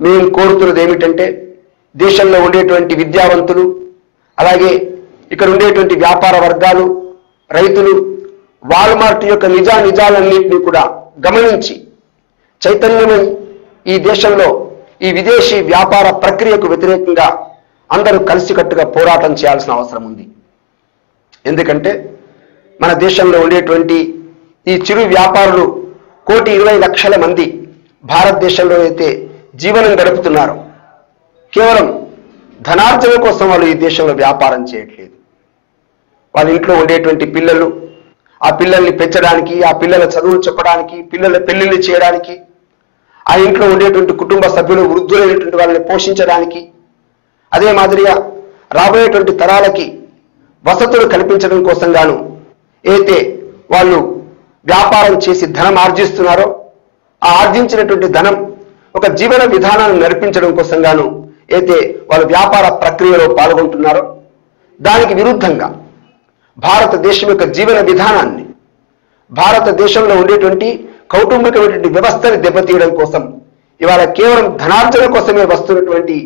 మేము కోరుతున్నది ఏమిటంటే దేశంలో ఉండేటువంటి విద్యావంతులు, అలాగే ఇక్కడ ఉండేటువంటి వ్యాపార వర్గాలు, రైతులు వాల్మార్ట్ యొక్క నిజానిజాలన్నింటినీ కూడా గమనించి చైతన్యమై ఈ దేశంలో ఈ విదేశీ వ్యాపార ప్రక్రియకు వ్యతిరేకంగా అందరూ కలిసికట్టుగా పోరాటం చేయాల్సిన అవసరం ఉంది. ఎందుకంటే మన దేశంలో ఉండేటువంటి ఈ చిరు వ్యాపారులు 1,20,00,000 మంది భారతదేశంలో అయితే జీవనం గడుపుతున్నారు. కేవలం ధనార్జన కోసం వాళ్ళు ఈ దేశంలో వ్యాపారం చేయట్లేదు. వాళ్ళ ఇంట్లో ఉండేటువంటి పిల్లలు, ఆ పిల్లల్ని పెంచడానికి, ఆ పిల్లల చదువులు చెప్పడానికి, పిల్లల పెళ్లిళ్ళు చేయడానికి, ఆ ఇంట్లో ఉండేటువంటి కుటుంబ సభ్యులు వృద్ధులైనటువంటి వాళ్ళని పోషించడానికి, అదే మాదిరిగా రాబోయేటువంటి తరాలకి వసతులు కల్పించడం కోసం గాను అయితే వాళ్ళు వ్యాపారం చేసి ధనం ఆర్జిస్తున్నారో, ఆ ఆర్జించినటువంటి ధనం ఒక జీవన విధానాన్ని నడిపించడం కోసం గాను అయితే వాళ్ళు వ్యాపార ప్రక్రియలో పాల్గొంటున్నారో, దానికి విరుద్ధంగా భారతదేశం యొక్క జీవన విధానాన్ని, భారతదేశంలో ఉండేటువంటి కౌటుంబికమైనటువంటి వ్యవస్థని దెబ్బతీయడం కోసం ఇవాళ కేవలం ధనార్జన కోసమే వస్తున్నటువంటి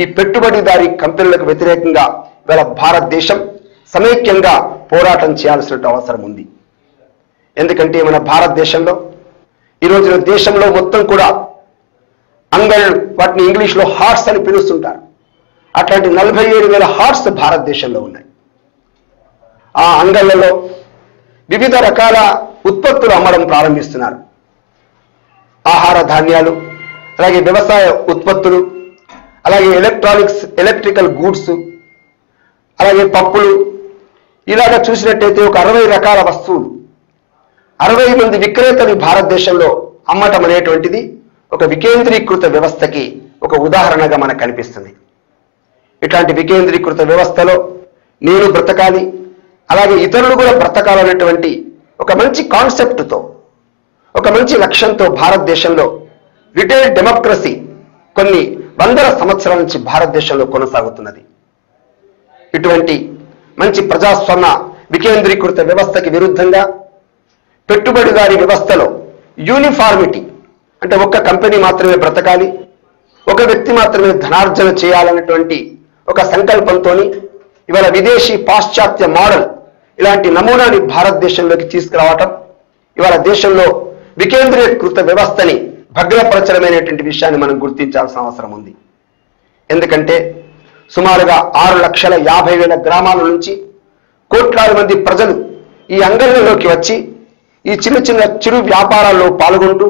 ఈ పెట్టుబడిదారీ కంపెనీలకు వ్యతిరేకంగా ఇవాళ భారతదేశం సమైక్యంగా పోరాటం చేయాల్సిన అవసరం ఉంది. ఎందుకంటే మన భారతదేశంలో ఈ రోజున దేశంలో మొత్తం కూడా అంగళ్ళు, వాటిని ఇంగ్లీష్లో హార్ట్స్ అని పిలుస్తుంటారు. అట్లాంటి 47,000 హార్ట్స్ భారతదేశంలో ఉన్నాయి. ఆ అంగళ్ళలో వివిధ రకాల ఉత్పత్తులు అమ్మడం ప్రారంభిస్తున్నారు. ఆహార ధాన్యాలు, అలాగే వ్యవసాయ ఉత్పత్తులు, అలాగే ఎలక్ట్రికల్ గూడ్స్, అలాగే పప్పులు, ఇలాగ చూసినట్టయితే ఒక 60 రకాల వస్తువులు 60 మంది విక్రేతలు భారతదేశంలో అమ్మటం అనేటువంటిది ఒక వికేంద్రీకృత వ్యవస్థకి ఒక ఉదాహరణగా మనకు కనిపిస్తుంది. ఇట్లాంటి వికేంద్రీకృత వ్యవస్థలో నేను బ్రతకాలి, అలాగే ఇతరులు కూడా బ్రతకాలనేటువంటి ఒక మంచి కాన్సెప్ట్తో, ఒక మంచి లక్ష్యంతో భారతదేశంలో రిటైల్ డెమోక్రసీ కొన్ని వందల సంవత్సరాల నుంచి భారతదేశంలో కొనసాగుతున్నది. ఇటువంటి మంచి ప్రజాస్వామ్య వికేంద్రీకృత వ్యవస్థకి విరుద్ధంగా పెట్టుబడిదారీ వ్యవస్థలో యూనిఫార్మిటీ, అంటే ఒక్క కంపెనీ మాత్రమే బ్రతకాలి, ఒక వ్యక్తి మాత్రమే ధనార్జన చేయాలన్నటువంటి ఒక సంకల్పంతో ఇవాళ విదేశీ పాశ్చాత్య మోడల్ ఇలాంటి నమూనాని భారతదేశంలోకి తీసుకురావటం, ఇవాళ దేశంలో వికేంద్రీకృత వ్యవస్థని భగ్నపరచడమైనటువంటి విషయాన్ని మనం గుర్తించాల్సిన అవసరం ఉంది. ఎందుకంటే సుమారుగా 6,50,000 గ్రామాల నుంచి కోట్లాది మంది ప్రజలు ఈ అంగళ్ళలోకి వచ్చి ఈ చిన్న వ్యాపారాల్లో పాల్గొంటూ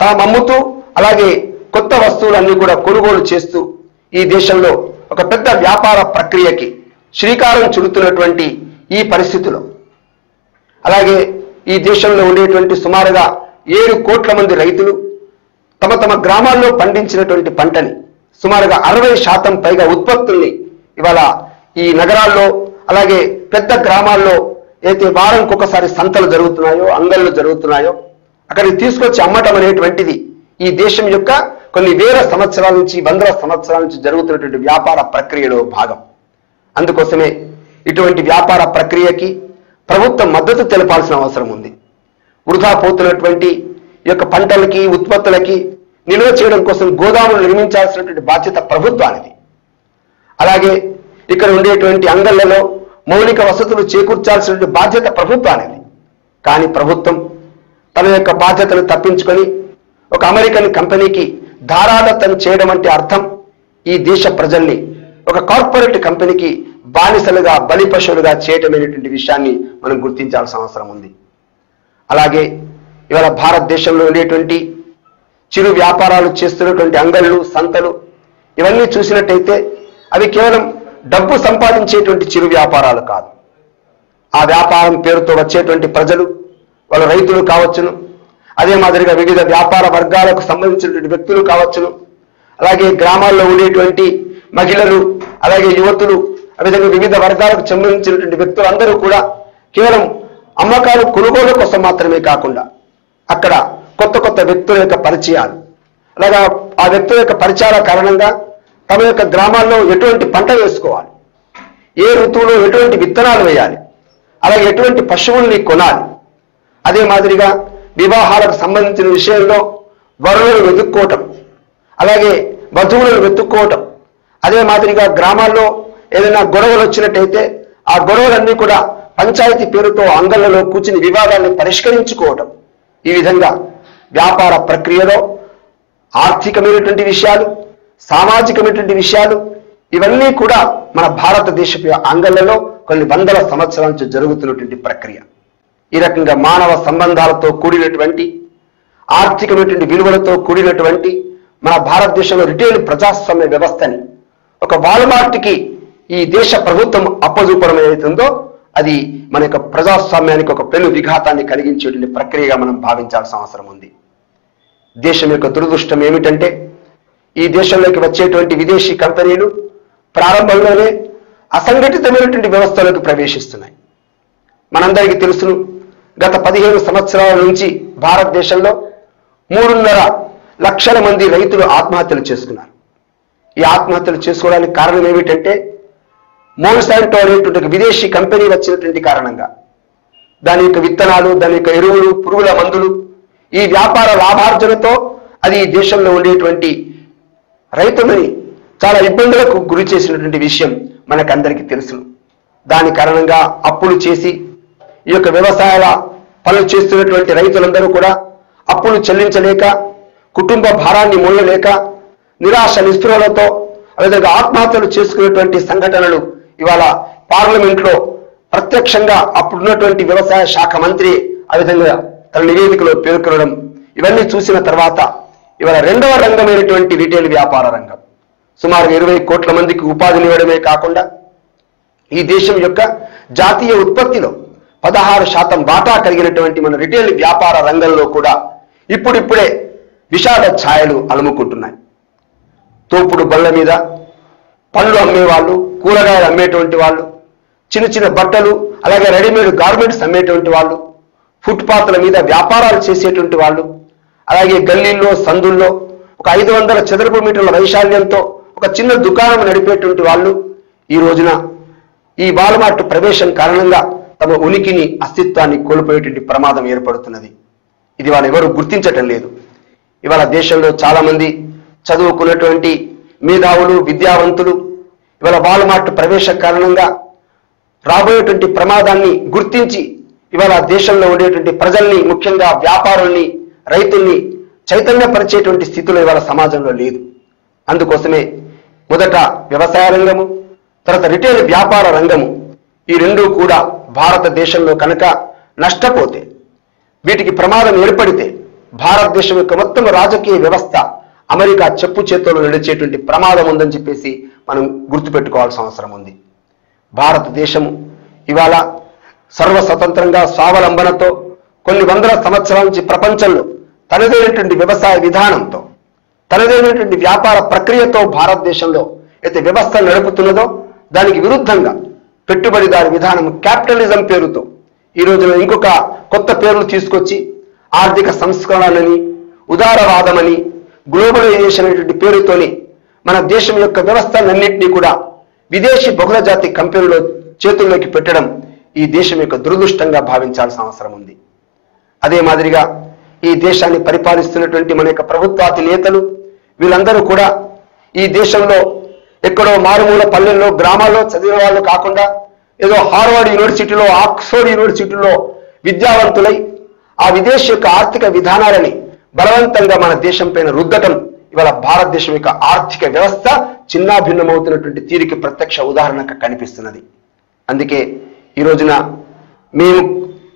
తాము అమ్ముతూ, అలాగే కొత్త వస్తువులన్నీ కూడా కొనుగోలు చేస్తూ ఈ దేశంలో ఒక పెద్ద వ్యాపార ప్రక్రియకి శ్రీకారం చుడుతున్నటువంటి ఈ పరిస్థితిలో, అలాగే ఈ దేశంలో ఉండేటువంటి సుమారుగా 7 కోట్ల మంది రైతులు తమ తమ గ్రామాల్లో పండించినటువంటి పంటని సుమారుగా 60% పైగా ఉత్పత్తుల్ని ఇవాళ ఈ నగరాల్లో, అలాగే పెద్ద గ్రామాల్లో అయితే వారానికి ఒకసారి సంతలు జరుగుతున్నాయో, అంగళ్ళు జరుగుతున్నాయో, అక్కడికి తీసుకొచ్చి అమ్మటం అనేటువంటిది ఈ దేశం యొక్క కొన్ని వేల సంవత్సరాల నుంచి, వందల సంవత్సరాల నుంచి జరుగుతున్నటువంటి వ్యాపార ప్రక్రియలో భాగం. అందుకోసమే ఇటువంటి వ్యాపార ప్రక్రియకి ప్రభుత్వం మద్దతు తెలపాల్సిన అవసరం ఉంది. వృధా పోతున్నటువంటి ఈ యొక్క పంటలకి, ఉత్పత్తులకి నిల్వ చేయడం కోసం గోదాములు నిర్మించాల్సినటువంటి బాధ్యత ప్రభుత్వానిది. అలాగే ఇక్కడ ఉండేటువంటి అంగళ్లలో మౌలిక వసతులు చేకూర్చాల్సినటువంటి బాధ్యత ప్రభుత్వానిది. కానీ ప్రభుత్వం తన యొక్క బాధ్యతను తప్పించుకొని ఒక అమెరికన్ కంపెనీకి ధారాదత్తం చేయడం అంటే అర్థం ఈ దేశ ప్రజల్ని ఒక కార్పొరేట్ కంపెనీకి బానిసలుగా, బలిపశువులుగా చేయటమైనటువంటి విషయాన్ని మనం గుర్తించాల్సిన అవసరం ఉంది. అలాగే ఇవాళ భారతదేశంలో ఉండేటువంటి చిరు వ్యాపారాలు చేస్తున్నటువంటి అంగళ్ళు, సంతలు ఇవన్నీ చూసినట్టయితే అవి కేవలం డబ్బు సంపాదించేటువంటి చిరు వ్యాపారాలు కాదు. ఆ వ్యాపారం పేరుతో వచ్చేటువంటి ప్రజలు, వాళ్ళ రైతులు కావచ్చును, అదే మాదిరిగా వివిధ వ్యాపార వర్గాలకు సంబంధించినటువంటి వ్యక్తులు కావచ్చును, అలాగే గ్రామాల్లో ఉండేటువంటి మహిళలు, అలాగే యువతులు, అదేవిధంగా వివిధ వర్గాలకు సంబంధించినటువంటి వ్యక్తులు అందరూ కూడా కేవలం అమ్మకాలు, కొనుగోలు కోసం మాత్రమే కాకుండా అక్కడ కొత్త కొత్త వ్యక్తుల యొక్క పరిచయాలు, అలాగా ఆ వ్యక్తుల యొక్క పరిచయాల కారణంగా తమ యొక్క గ్రామాల్లో ఎటువంటి పంట వేసుకోవాలి, ఏ ఋతువులో ఎటువంటి విత్తనాలు వేయాలి, అలాగే ఎటువంటి పశువుల్ని కొనాలి, అదే మాదిరిగా వివాహాలకు సంబంధించిన విషయంలో వరులను వెతుక్కోవటం, అలాగే వధువులను వెతుక్కోవటం, అదే మాదిరిగా గ్రామాల్లో ఏదైనా గొడవలు వచ్చినట్టయితే ఆ గొడవలన్నీ కూడా పంచాయతీ పేరుతో అంగళ్ళలో కూర్చుని వివాదాన్ని పరిష్కరించుకోవటం, ఈ విధంగా వ్యాపార ప్రక్రియలో ఆర్థికమైనటువంటి విషయాలు, సామాజికమైనటువంటి విషయాలు ఇవన్నీ కూడా మన భారతదేశపు అంగళ్ళలో కొన్ని వందల సంవత్సరాల నుంచి జరుగుతున్నటువంటి ప్రక్రియ. ఈ రకంగా మానవ సంబంధాలతో కూడినటువంటి ఆర్థికమైనటువంటి విలువలతో కూడినటువంటి మన భారతదేశంలో రిటైల్ ప్రజాస్వామ్య వ్యవస్థని ఒక వాల్మార్ట్కి ఈ దేశ ప్రభుత్వం అప్పజూపడం ఏదైతుందో అది మన యొక్క ప్రజాస్వామ్యానికి ఒక పెను విఘాతాన్ని కలిగించేటువంటి ప్రక్రియగా మనం భావించాల్సిన అవసరం ఉంది. దేశం యొక్క దురదృష్టం ఏమిటంటే ఈ దేశంలోకి వచ్చేటువంటి విదేశీ కంపెనీలు ప్రారంభంలోనే అసంఘటితమైనటువంటి వ్యవస్థలోకి ప్రవేశిస్తున్నాయి. మనందరికీ తెలుసును, గత 15 సంవత్సరాల నుంచి భారతదేశంలో 3.5 లక్షల మంది రైతులు ఆత్మహత్యలు చేసుకున్నారు. ఈ ఆత్మహత్యలు చేసుకోవడానికి కారణం ఏమిటంటే మోన్సాంటో అనేటువంటి విదేశీ కంపెనీ వచ్చినటువంటి కారణంగా దాని యొక్క విత్తనాలు, దాని యొక్క ఎరువులు, పురుగుల మందులు, ఈ వ్యాపార లాభార్జనతో అది ఈ దేశంలో ఉండేటువంటి రైతులని చాలా ఇబ్బందులకు గురి చేసినటువంటి విషయం మనకందరికీ తెలుసు. దాని కారణంగా అప్పులు చేసి ఈ యొక్క వ్యవసాయాల పనులు చేస్తున్నటువంటి రైతులందరూ కూడా అప్పులు చెల్లించలేక, కుటుంబ భారాన్ని మోయలేక, నిరాశ నిస్పృహలతో అదేవిధంగా ఆత్మహత్యలు చేసుకునేటువంటి సంఘటనలు ఇవాళ పార్లమెంట్లో ప్రత్యక్షంగా అప్పుడున్నటువంటి వ్యవసాయ శాఖ మంత్రి ఆ విధంగా తన నివేదికలో పేర్కొనడం, ఇవన్నీ చూసిన తర్వాత ఇవాళ రెండవ రంగమైనటువంటి రిటైల్ వ్యాపార రంగం సుమారు 20 కోట్ల మందికి ఉపాధినివ్వడమే కాకుండా ఈ దేశం యొక్క జాతీయ ఉత్పత్తిలో 16% వాటా కలిగినటువంటి మన రిటైల్ వ్యాపార రంగంలో కూడా ఇప్పుడిప్పుడే విషాద ఛాయలు అలుముకుంటున్నాయి. తోపుడు బళ్ళ మీద పళ్ళు అమ్మేవాళ్ళు, కూరగాయలు అమ్మేటువంటి వాళ్ళు, చిన్న చిన్న బట్టలు అలాగే రెడీమేడ్ గార్మెంట్స్ అమ్మేటువంటి వాళ్ళు, ఫుట్పాత్ల మీద వ్యాపారాలు చేసేటువంటి వాళ్ళు, అలాగే గల్లీల్లో సందుల్లో ఒక 500 చదరపు మీటర్ల వైశాల్యంతో ఒక చిన్న దుకాణం నడిపేటువంటి వాళ్ళు ఈ రోజున ఈ వాల్మార్ట్ ప్రవేశం కారణంగా తమ ఉనికిని, అస్తిత్వాన్ని కోల్పోయేటువంటి ప్రమాదం ఏర్పడుతున్నది. ఇది వాళ్ళు ఎవరు గుర్తించటం లేదు. ఇవాళ దేశంలో చాలా మంది చదువుకున్నటువంటి మేధావులు, విద్యావంతులు ఇవాళ వాల్మార్ట్ ప్రవేశ కారణంగా రాబోయేటువంటి ప్రమాదాన్ని గుర్తించి ఇవాళ దేశంలో ఉండేటువంటి ప్రజల్ని, ముఖ్యంగా వ్యాపారుల్ని, రైతుల్ని చైతన్యపరిచేటువంటి స్థితిలో ఇవాళ సమాజంలో లేదు. అందుకోసమే మొదట వ్యవసాయ రంగము, తర్వాత రిటైల్ వ్యాపార రంగము, ఈ రెండూ కూడా భారతదేశంలో కనుక నష్టపోతే, వీటికి ప్రమాదం ఏర్పడితే భారతదేశం యొక్క మొత్తం రాజకీయ వ్యవస్థ అమెరికా చెప్పు చేతుల్లో నడిచేటువంటి ప్రమాదం ఉందని చెప్పేసి మనం గుర్తుపెట్టుకోవాల్సిన అవసరం ఉంది. భారతదేశము ఇవాళ సర్వస్వతంత్రంగా స్వావలంబనతో కొన్ని వందల సంవత్సరాల నుంచి ప్రపంచంలో తనదైనటువంటి వ్యవసాయ విధానంతో, తనదైనటువంటి వ్యాపార ప్రక్రియతో భారతదేశంలో అయితే వ్యవస్థ నడుపుతున్నదో దానికి విరుద్ధంగా పెట్టుబడిదారి విధానం క్యాపిటలిజం పేరుతో ఈ రోజున ఇంకొక కొత్త పేర్లు తీసుకొచ్చి ఆర్థిక సంస్కరణని, ఉదారవాదమని, గ్లోబలైజేషన్ అనేటువంటి పేరుతోని మన దేశం యొక్క వ్యవస్థలన్నింటినీ కూడా విదేశీ బహుళజాతి కంపెనీల చేతుల్లోకి పెట్టడం ఈ దేశం యొక్క దురదృష్టంగా భావించాల్సిన అవసరం ఉంది. అదే మాదిరిగా ఈ దేశాన్ని పరిపాలిస్తున్నటువంటి మన యొక్క ప్రభుత్వాతి నేతలు వీళ్ళందరూ కూడా ఈ దేశంలో ఎక్కడో మారుమూల పల్లెల్లో, గ్రామాల్లో చదివిన వాళ్ళు కాకుండా ఏదో హార్వర్డ్ యూనివర్సిటీలో, ఆక్స్ఫర్డ్ యూనివర్సిటీలో విద్యావంతులై ఆ విదేశీ యొక్క ఆర్థిక విధానాలని బలవంతంగా మన దేశం పైన రుద్దటం ఇవాళ భారతదేశం యొక్క ఆర్థిక వ్యవస్థ చిన్నాభిన్నమవుతున్నటువంటి తీరికి ప్రత్యక్ష ఉదాహరణగా కనిపిస్తున్నది. అందుకే ఈ రోజున మేము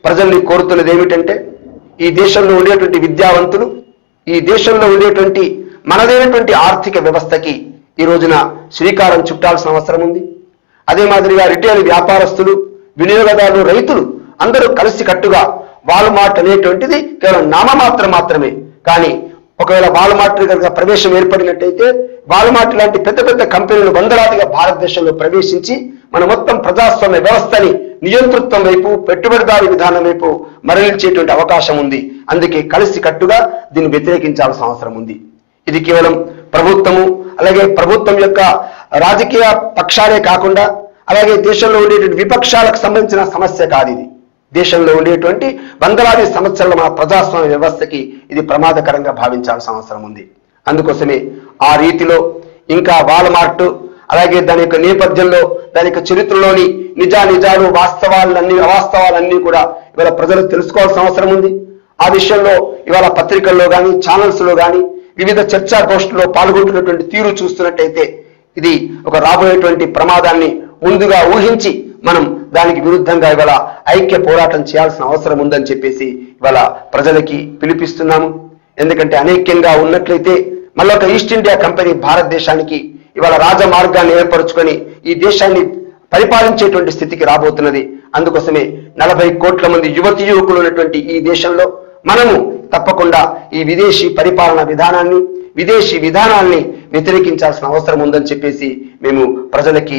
ప్రజల్ని కోరుతున్నది ఏమిటంటే ఈ దేశంలో ఉండేటువంటి విద్యావంతులు, ఈ దేశంలో ఉండేటువంటి మనదైనటువంటి ఆర్థిక వ్యవస్థకి ఈ రోజున శ్రీకారం చుట్టాల్సిన అవసరం ఉంది. అదే మాదిరిగా రిటైల్ వ్యాపారస్తులు, వినియోగదారులు, రైతులు అందరూ కలిసి కట్టుగా వాల్మార్ట్ అనేటువంటిది కేవలం నామమాత్రం మాత్రమే. కానీ ఒకవేళ వాల్మార్ట్ కనుక ప్రవేశం ఏర్పడినట్టయితే వాల్మార్ట్ లాంటి పెద్ద పెద్ద కంపెనీలు వందలాదిగా భారతదేశంలో ప్రవేశించి మన మొత్తం ప్రజాస్వామ్య వ్యవస్థని నియంతృత్వం వైపు, పెట్టుబడిదారి విధానం వైపు మరలించేటువంటి అవకాశం ఉంది. అందుకే కలిసి కట్టుగా దీన్ని వ్యతిరేకించాల్సిన అవసరం ఉంది. ఇది కేవలం ప్రభుత్వము అలాగే ప్రభుత్వం యొక్క రాజకీయ పక్షాలే కాకుండా అలాగే దేశంలో ఉండేటువంటి విపక్షాలకు సంబంధించిన సమస్య కాదు. ఇది దేశంలో ఉండేటువంటి వందలాది సంవత్సరాల మన ప్రజాస్వామ్య వ్యవస్థకి ఇది ప్రమాదకరంగా భావించాల్సిన అవసరం ఉంది. అందుకోసమే ఆ రీతిలో ఇంకా వాల్మార్ట్ అలాగే దాని యొక్క నేపథ్యంలో దాని యొక్క చరిత్రలోని నిజాలు అవాస్తవాలన్నీ కూడా ఇవాళ ప్రజలు తెలుసుకోవాల్సిన అవసరం ఉంది. ఆ విషయంలో ఇవాళ పత్రికల్లో కానీ ఛానల్స్ లో కానీ వివిధ చర్చా గోష్ఠుల్లో పాల్గొంటున్నటువంటి తీరు చూస్తున్నట్టయితే ఇది ఒక రాబోయేటువంటి ప్రమాదాన్ని ముందుగా ఊహించి మనం దానికి విరుద్ధంగా ఇవాళ ఐక్య పోరాటం చేయాల్సిన అవసరం ఉందని చెప్పేసి ఇవాళ ప్రజలకి పిలిపిస్తున్నాము. ఎందుకంటే అనేక్యంగా ఉన్నట్లయితే మళ్ళొక ఈస్ట్ ఇండియా కంపెనీ భారతదేశానికి ఇవాళ రాజమార్గాన్ని ఏర్పరచుకొని ఈ దేశాన్ని పరిపాలించేటువంటి స్థితికి రాబోతున్నది. అందుకోసమే 40 కోట్ల మంది యువకులు ఉన్నటువంటి ఈ దేశంలో మనము తప్పకుండా ఈ విదేశీ పరిపాలన విధానాన్ని విదేశీ విధానాల్ని వ్యతిరేకించాల్సిన అవసరం ఉందని చెప్పేసి మేము ప్రజలకి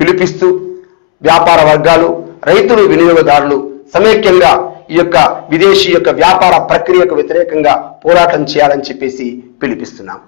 పిలిపిస్తూ వ్యాపార వర్గాలు, రైతులు, వినియోగదారులు సమైక్యంగా ఈ యొక్క విదేశీ యొక్క వ్యాపార ప్రక్రియకు వ్యతిరేకంగా పోరాటం చేయాలని చెప్పేసి పిలిపిస్తున్నాం.